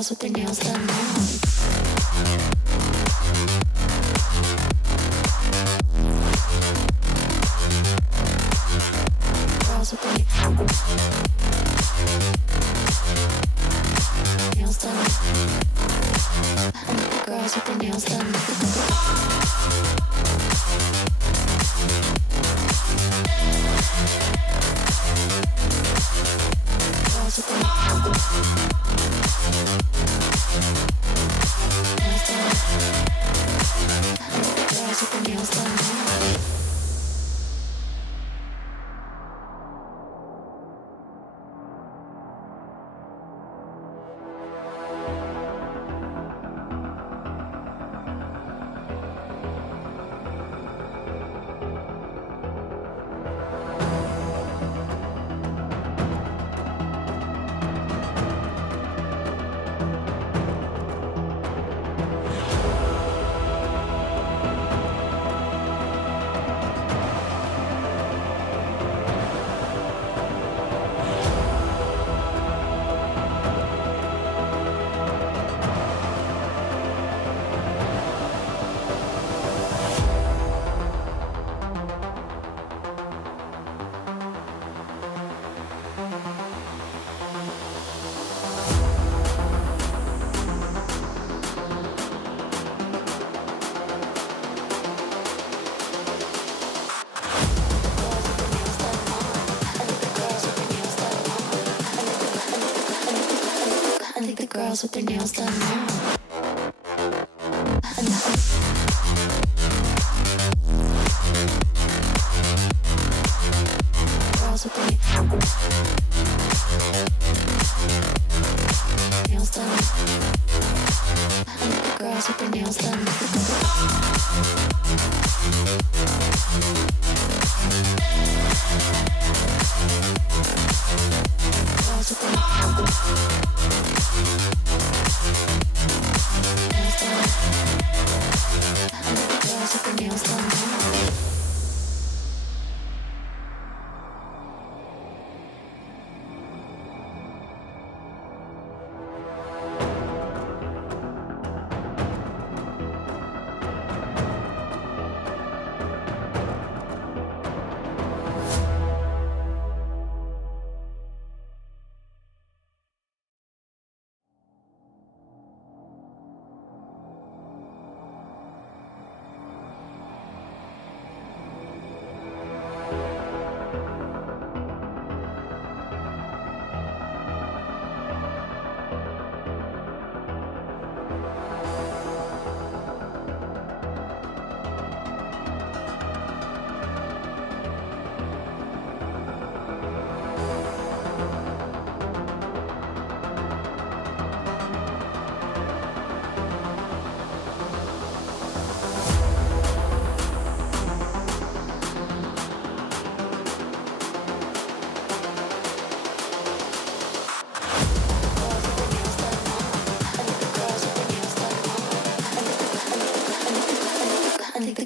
girls with their nails done now. Girls with their nails done. Girls with their nails done. Girls with their nails done. Girls with their nails done now. Girls with their nails done. Girls with their nails done. Girls with their nails done now.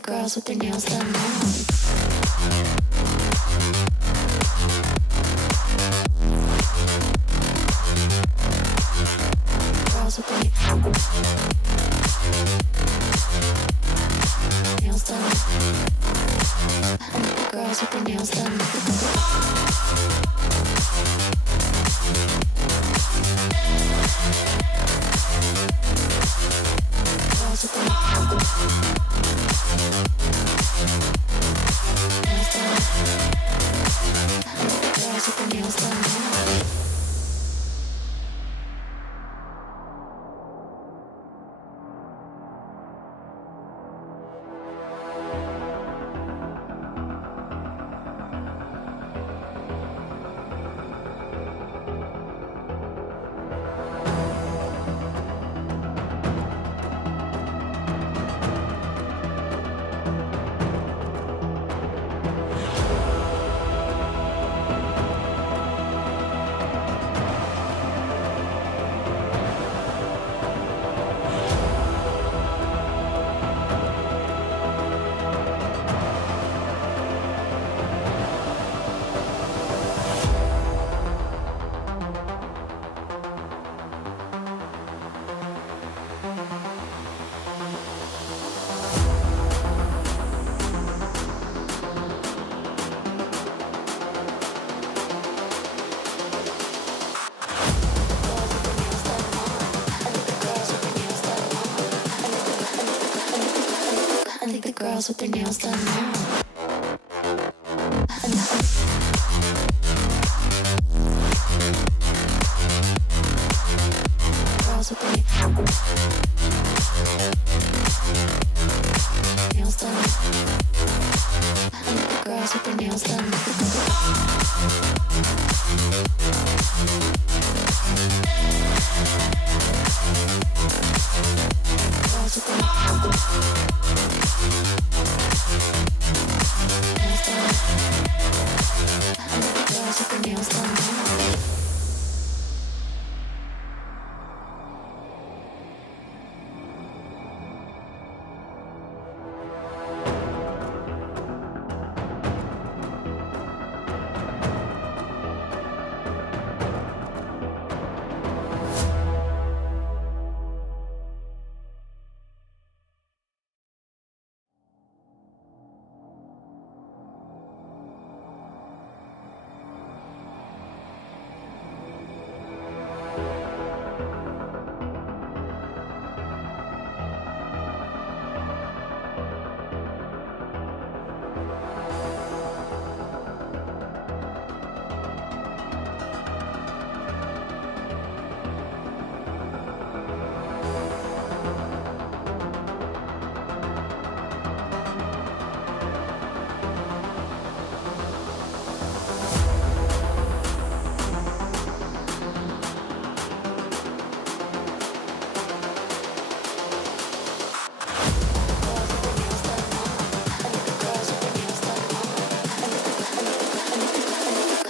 Girls with their nails done now. Girls with their nails done. Girls with their nails done. Girls with their girls with their nails done now. Girls with their nails done. The girls with their nails done. Girls with their nails done.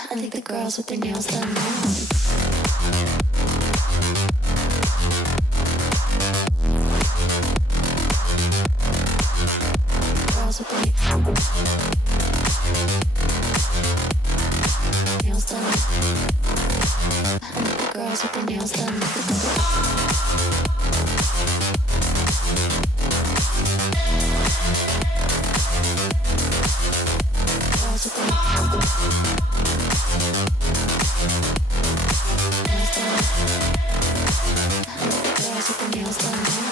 I think the girls with their nails done now. Girls with their nails done. I think the girls with their nails done. Girls with their nails done now.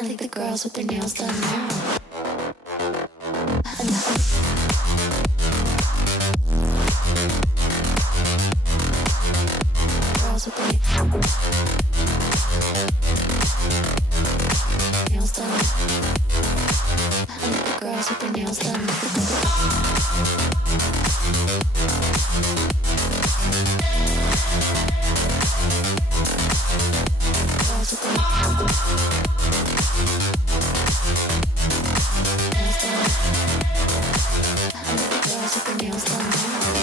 I think the girls with their nails done now. Girls with their nails done. I think the girls with their nails done. Girls with their nails done now.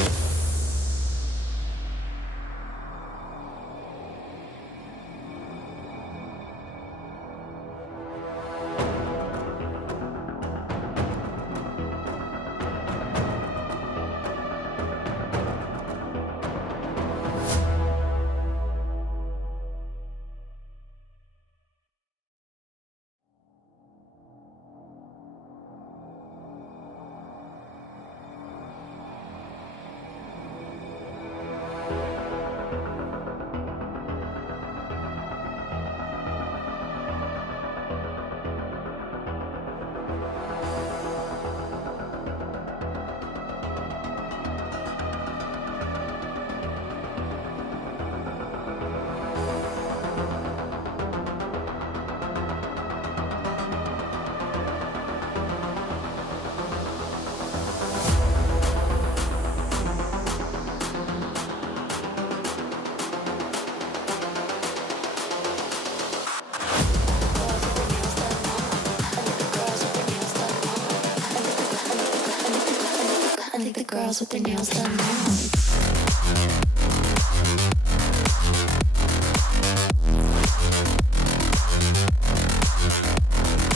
girls with their nails done now.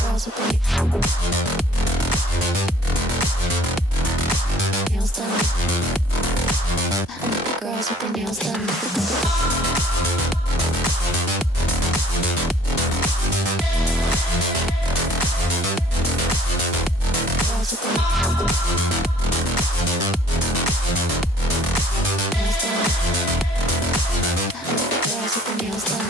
Girls with their nails done. Girls with their nails done. Girls with their nails done.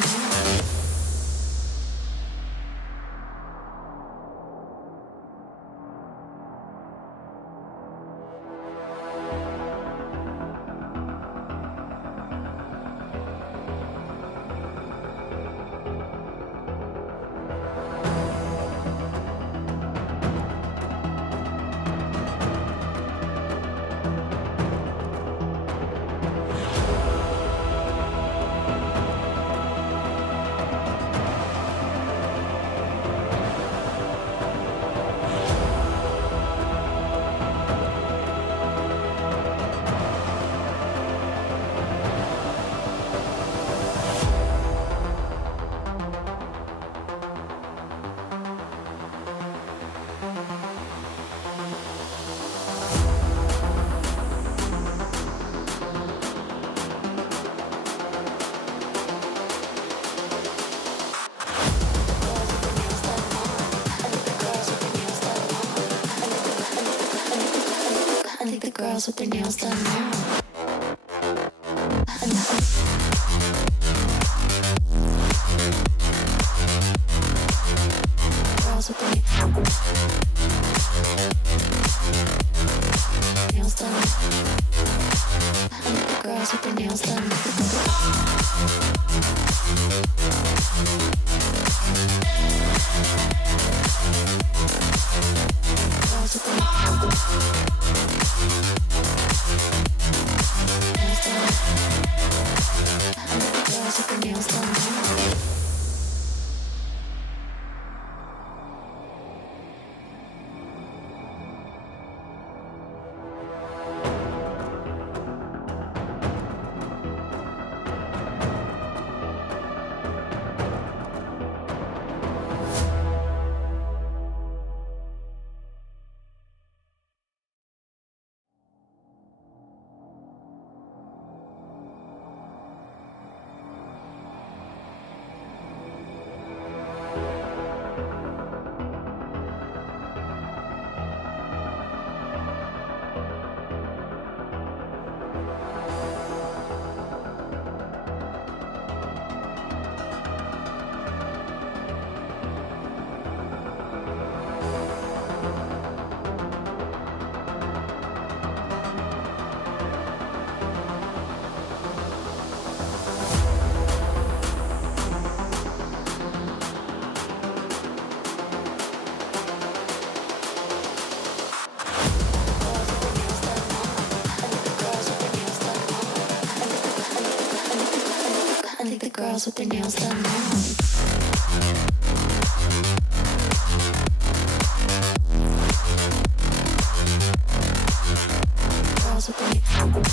Girls with their nails done now. Girls with their nails done. Girls with their nails done. Girls with their nails done. Girls with their nails done now. Girls with their nails done.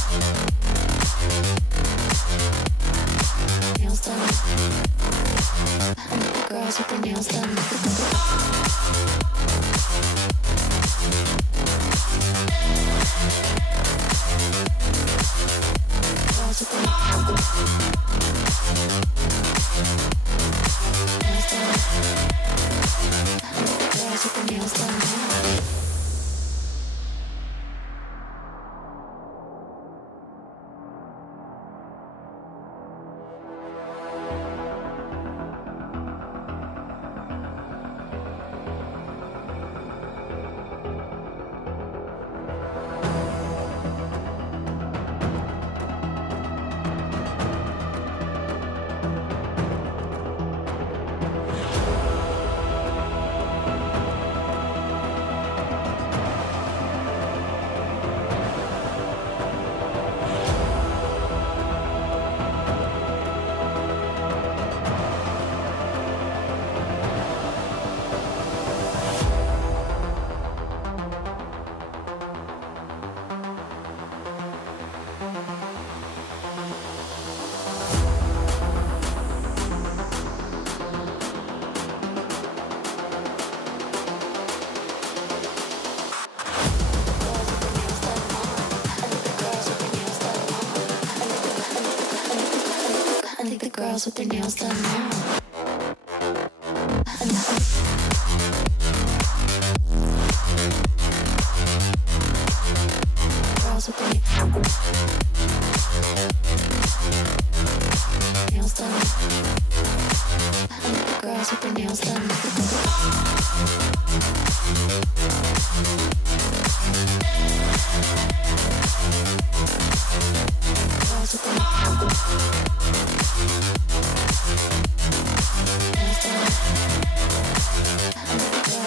Girls with their nails done. Girls with their nails done. girls with their nails done now. Girls with their nails done. Girls with their nails done. Girls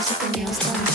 with their nails done.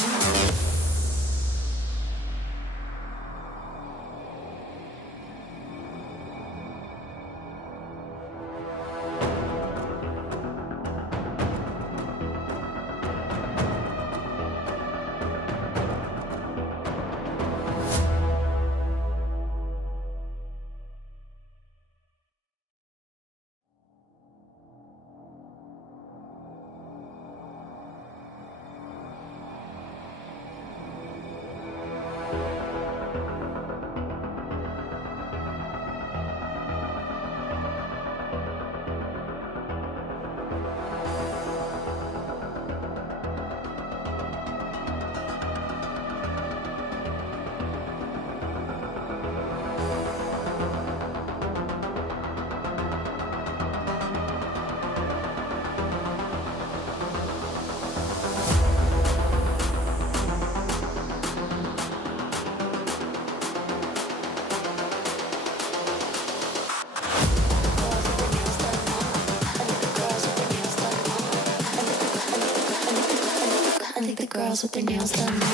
I think the girls with their nails done now.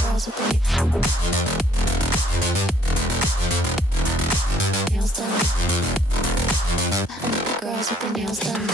Girls with their nails done. Girls with their nails done.